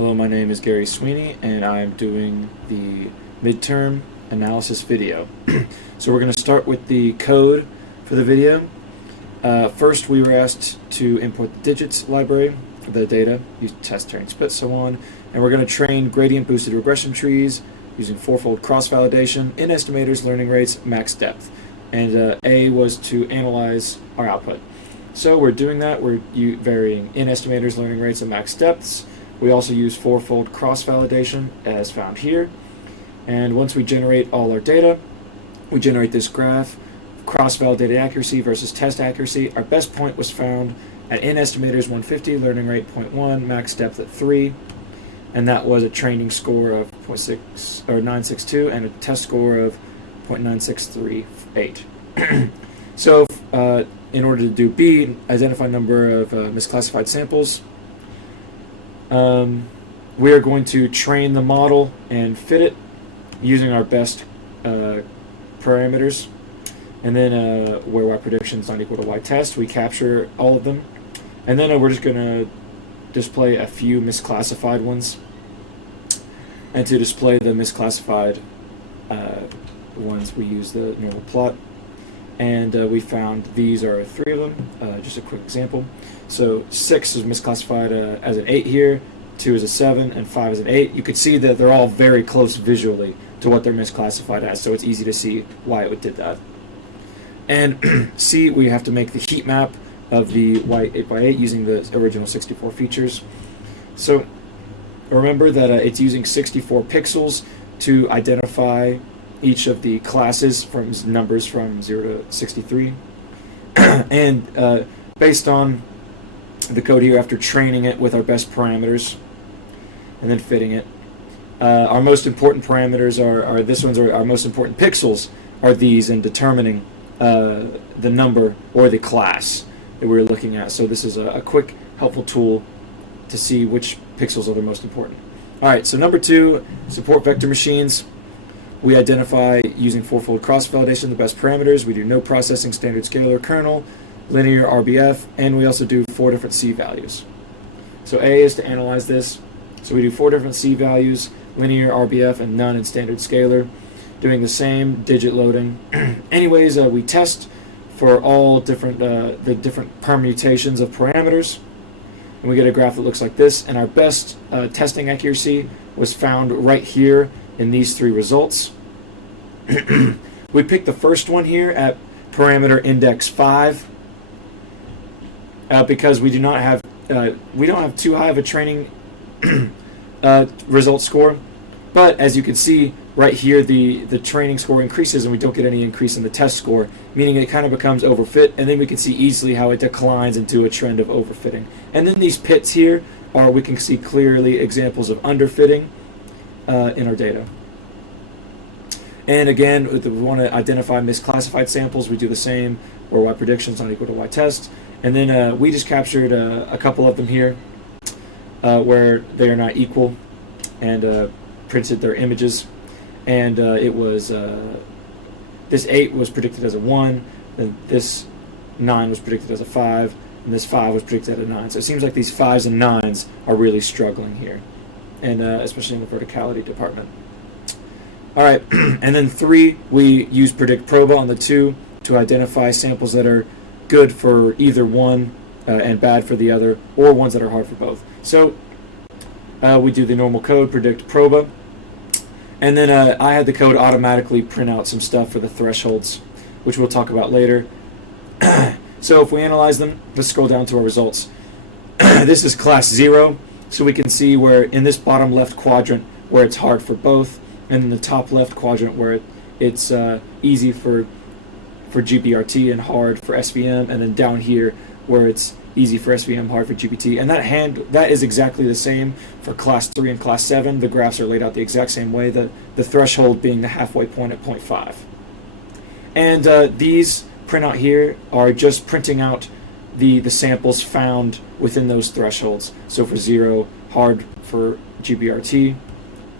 Hello, my name is Gary Sweeney, and I'm doing the midterm analysis video. So we're going to start with the code for the video. First, we were asked to import the digits library, the data, use test, training, split, so on, and we're going to train gradient-boosted regression trees using fourfold cross-validation, in estimators, learning rates, max depth. And A was to analyze our output. So we're doing that. We're varying in estimators, learning rates, and max depths. We also use fourfold cross-validation as found here. And once we generate all our data, we generate this graph, cross-validated accuracy versus test accuracy. Our best point was found at in estimators 150, learning rate 0.1, max depth at 3. And that was a training score of 0.6 or 962 and a test score of 0.9638. So in order to do B, identify number of misclassified samples, we are going to train the model and fit it using our best parameters. And then where y prediction is not equal to y test, we capture all of them. And then we're just going to display a few misclassified ones. And to display the misclassified ones, we use the normal plot. And we found these are 3 of them, just a quick example. So 6 is misclassified as an 8 here, 2 is a 7, and 5 is an 8. You could see that they're all very close visually to what they're misclassified as, so it's easy to see why it did that. And C, we have to make the heat map of the Y8x8 using the original 64 features. So remember that it's using 64 pixels to identify each of the classes from numbers from 0 to 63. And based on the code here, after training it with our best parameters and then fitting it, our most important parameters are this one's our most important pixels are these in determining the number or the class that we're looking at. So this is a quick, helpful tool to see which pixels are the most important. All right, so number 2, support vector machines. We identify using fourfold cross-validation the best parameters. We do no processing, standard scalar, kernel, linear, RBF, and we also do 4 different C values. So A is to analyze this. So we do 4 different C values, linear, RBF, and none in standard scalar, doing the same digit loading. Anyways, we test for all different the different permutations of parameters, and we get a graph that looks like this. And our best testing accuracy was found right here in these 3 results. We picked the first one here at parameter index 5 because we don't have too high of a training result score, but as you can see right here, the training score increases and we don't get any increase in the test score, meaning it kind of becomes overfit, and then we can see easily how it declines into a trend of overfitting. And then these pits here we can see clearly examples of underfitting in our data. And again, if we want to identify misclassified samples, we do the same, where y prediction is not equal to y test. And then we just captured a couple of them here where they are not equal, and printed their images. And it was this 8 was predicted as a 1, then this 9 was predicted as a 5, and this 5 was predicted as a 9. So it seems like these 5s and 9s are really struggling here, and especially in the verticality department. All right, and then 3, we use predict proba on the 2 to identify samples that are good for either one and bad for the other, or ones that are hard for both. So we do the normal code, predict proba, and then I had the code automatically print out some stuff for the thresholds, which we'll talk about later. So if we analyze them, let's scroll down to our results. This is class 0, so we can see where in this bottom left quadrant where it's hard for both, and in the top left quadrant where it's easy for GBRT and hard for SVM, and then down here where it's easy for SVM, hard for GPT. And that is exactly the same for class 3 and class 7. The graphs are laid out the exact same way, the threshold being the halfway point at 0.5. And these printout here are just printing out the samples found within those thresholds. So for 0, hard for GBRT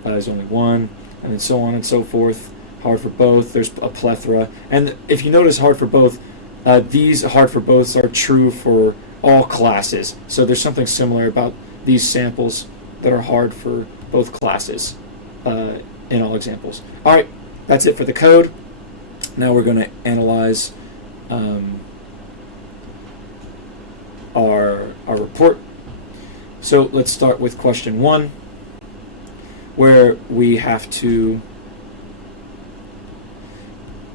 is only 1, and then so on and so forth. Hard for both, there's a plethora. And if you notice hard for both, these hard for boths are true for all classes. So there's something similar about these samples that are hard for both classes in all examples. All right, that's it for the code. Now we're going to analyze our report. So let's start with question 1, where we have to,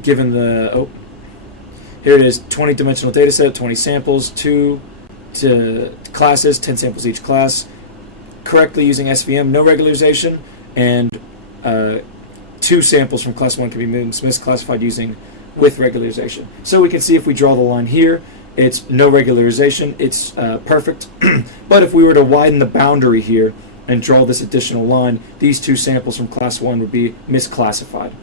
given the, here it is, 20-dimensional data set, 20 samples, 2 to classes, 10 samples each class, correctly using SVM, no regularization, and 2 samples from class 1 can be misclassified using with regularization. So we can see if we draw the line here, it's no regularization, it's perfect. But if we were to widen the boundary here and draw this additional line, these 2 samples from class 1 would be misclassified.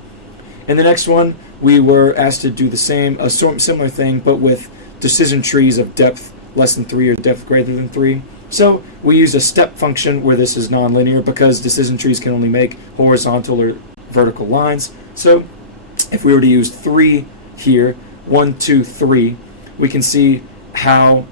In the next one, we were asked to do the same, a similar thing, but with decision trees of depth less than 3 or depth greater than 3. So we used a step function where this is nonlinear because decision trees can only make horizontal or vertical lines. So if we were to use 3 here, 1, 2, 3, we can see how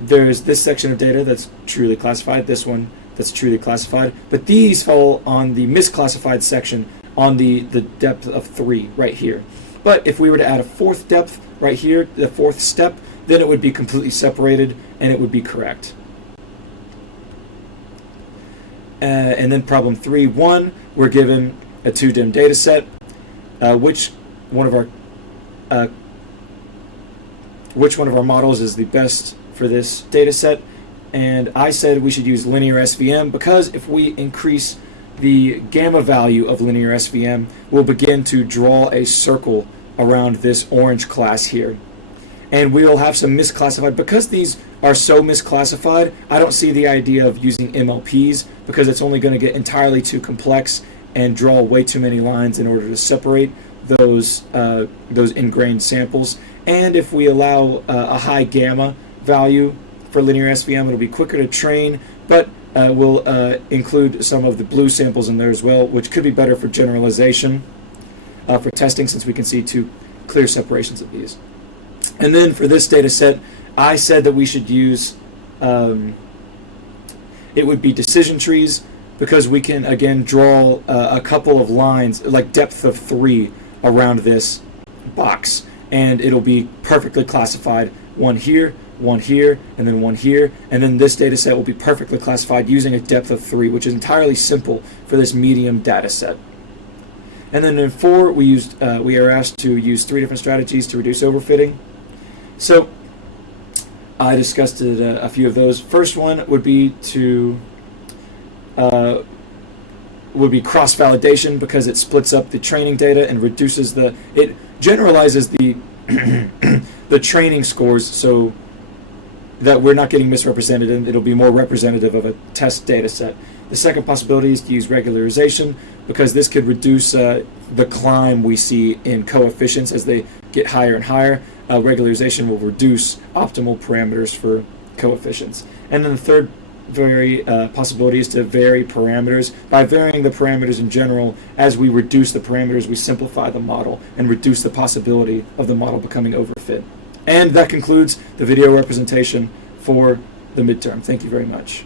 there's this section of data that's truly classified, this one that's truly classified, but these fall on the misclassified section on the depth of 3 right here. But if we were to add a 4th depth right here, the 4th step, then it would be completely separated and it would be correct. And then problem 3.1, we're given a 2-dim data set. Which one of our models is the best for this data set? And I said we should use linear SVM because if we increase the gamma value of linear SVM, we'll begin to draw a circle around this orange class here. And we'll have some misclassified. Because these are so misclassified, I don't see the idea of using MLPs because it's only going to get entirely too complex and draw way too many lines in order to separate those ingrained samples. And if we allow a high gamma value for linear SVM, it'll be quicker to train, but we'll include some of the blue samples in there as well, which could be better for generalization for testing since we can see 2 clear separations of these. And then for this data set, I said that we should use, it would be decision trees because we can again draw a couple of lines, like depth of 3 around this box, and it'll be perfectly classified, 1 here, 1 here, and then 1 here, and then this data set will be perfectly classified using a depth of 3, which is entirely simple for this medium data set. And then in 4, we are asked to use 3 different strategies to reduce overfitting. So I discussed a few of those. First one would be cross-validation because it splits up the training data and reduces it generalizes the the training scores so that we're not getting misrepresented and it'll be more representative of a test data set. The second possibility is to use regularization because this could reduce the climb we see in coefficients as they get higher and higher. Regularization will reduce optimal parameters for coefficients. And then the third possibility is to vary parameters. By varying the parameters in general, as we reduce the parameters, we simplify the model and reduce the possibility of the model becoming overfit. And that concludes the video representation for the midterm. Thank you very much.